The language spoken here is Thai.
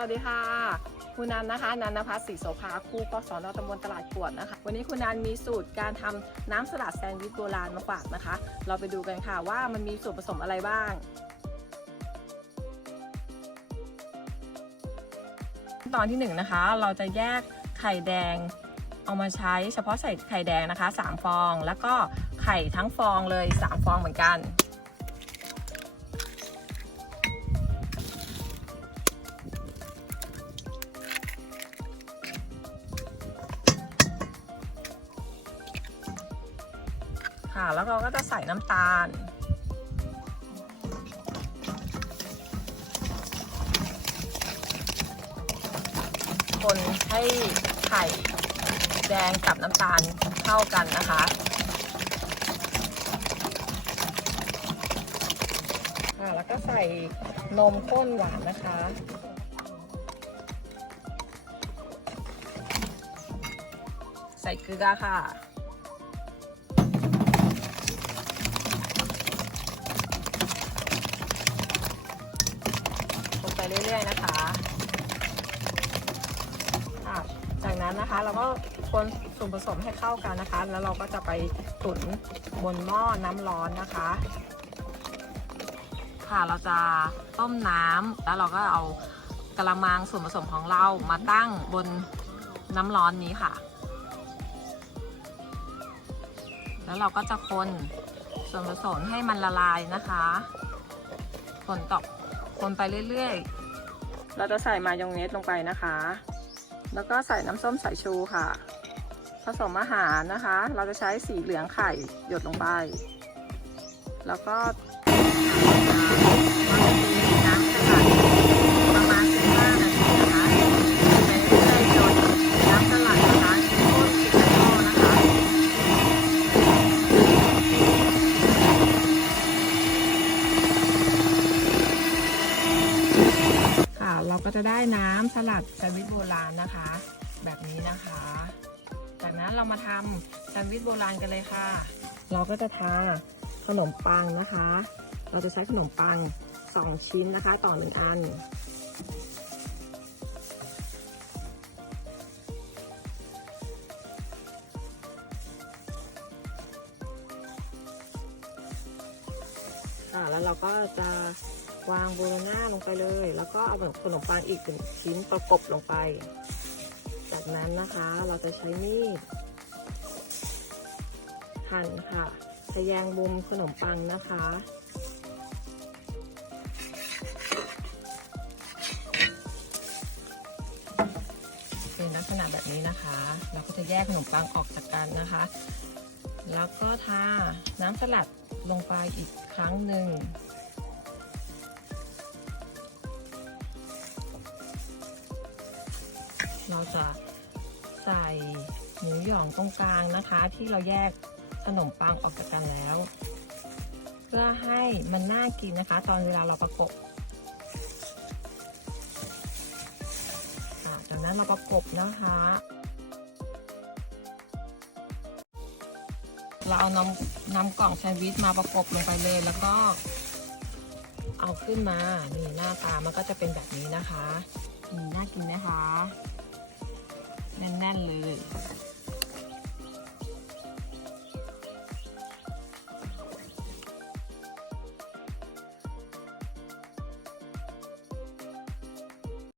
วัสดีค่ะ คุณนันนะคะนันนภัสศรีโสภาครูกศนตำบลตลาดกวดนะคะ วันนี้คุณนันมีสูตรการทำน้ำสลัดแซนด์วิชโบราณมาฝากนะคะ เราไปดูกันค่ะว่ามันมีส่วนผสมอะไรบ้าง ตอนที่หนึ่งนะคะ เราจะแยกไข่แดงเอามาใช้เฉพาะใส่ไข่แดงนะคะ 3 ฟอง แล้วก็ไข่ทั้งฟองเลย 3 ฟองเหมือนกัน ค่ะ แล้วเราก็จะใส่น้ำตาล คนให้ไข่แดงกับน้ำตาลเข้ากันนะคะ ค่ะ แล้วก็ใส่นมข้นหวานนะคะใส่เกลือค่ะ นะคะะจากนั้นนะคะเราก็คนส่วนผสมให้เข้ากันนะคะ แล้วเราก็จะไปตุ๋นบนหม้อน้ำร้อนนะคะ ค่ะเราจะต้มน้ำแล้วเราก็เอากระมังส่วนผสมของเรามาตั้งบนน้ำร้อนนี้ค่ะ แล้วเราก็จะคนส่วนผสมให้มันละลายนะคะ คนต่อคนไปเรื่อยๆ เราจะใส่มายองเนสลงไปนะคะ แล้วก็ใส่น้ำส้มสายชูค่ะ ผสมอาหารนะคะ เราจะใช้สีเหลืองไข่หยดลงไป แล้วก็เราจะตีน้ำสลัดประมาณ 15 นาทีนะคะไปเรื่อยๆจนน้ำสลัดนะคะข้นติดในหม้อนะคะ ค่ะ เราก็จะได้น้ำสลัดแซนด์วิชโบราณนะคะ แบบนี้นะคะ จากนั้นเรามาทำแซนด์วิชโบราณกันเลยค่ะ เราก็จะทาขนมปังนะคะ เราจะใช้ขนมปัง 2 ชิ้นนะคะ ต่อหนึ่งอันค่ะแล้วเราก็จะ วางบโลน่าลงไปเลย แล้วก็เอาขนมปังอีกหนึ่งชิ้นประกบลงไป จากนั้นนะคะเราจะใช้มีดหั่นค่ะทะแยงมุมขนมปังนะคะเป็นลักษณะแบบนี้นะคะ เราก็จะแยกขนมปังออกจากกันนะคะ แล้วก็ทาน้ำสลัดลงไปอีกครั้งหนึ่ง เราจะใส่หมูหยองตรงกลางนะคะ ที่เราแยกขนมปังออกจากกันแล้ว เพื่อให้มันน่ากินนะคะ ตอนเวลาเราประกบจากนั้นเราประกบนะคะเราเอาน้ำน้ำกล่องแซนด์วิชมาประกบลงไปเลยแล้วก็เอาขึ้นมา นี่หน้าตามันก็จะเป็นแบบนี้นะคะนี่น่ากินนะคะ แน่นๆเลย